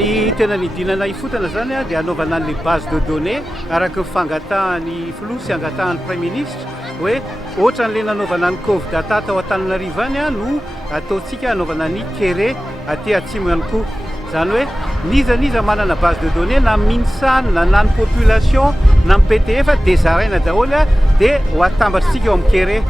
Ny tena nidinana ifotana zany a dia anaovana an'le base de données araka ny fangatahan'ny filoha sy angatahan'ny premier ministre hoe ohatra n'le nanaovana ny cove data tao Antananarivo any a no ataontsika anaovana ny kere aty atsimo ihany koa. Zany hoe niza manana base de données na MINSA na ny population na ny PTF dia zaraina daholo a dia ho atambatritsika eo amin'ny kere.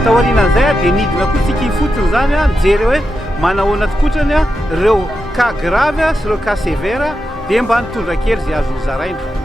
Taorianan'izay dia nidina koa tsika ifotony zany a mijery hoe manahoana tokotrany a ireo cas grave sy ireo cas sévère dia mba nitondra kely zay azo zaraina.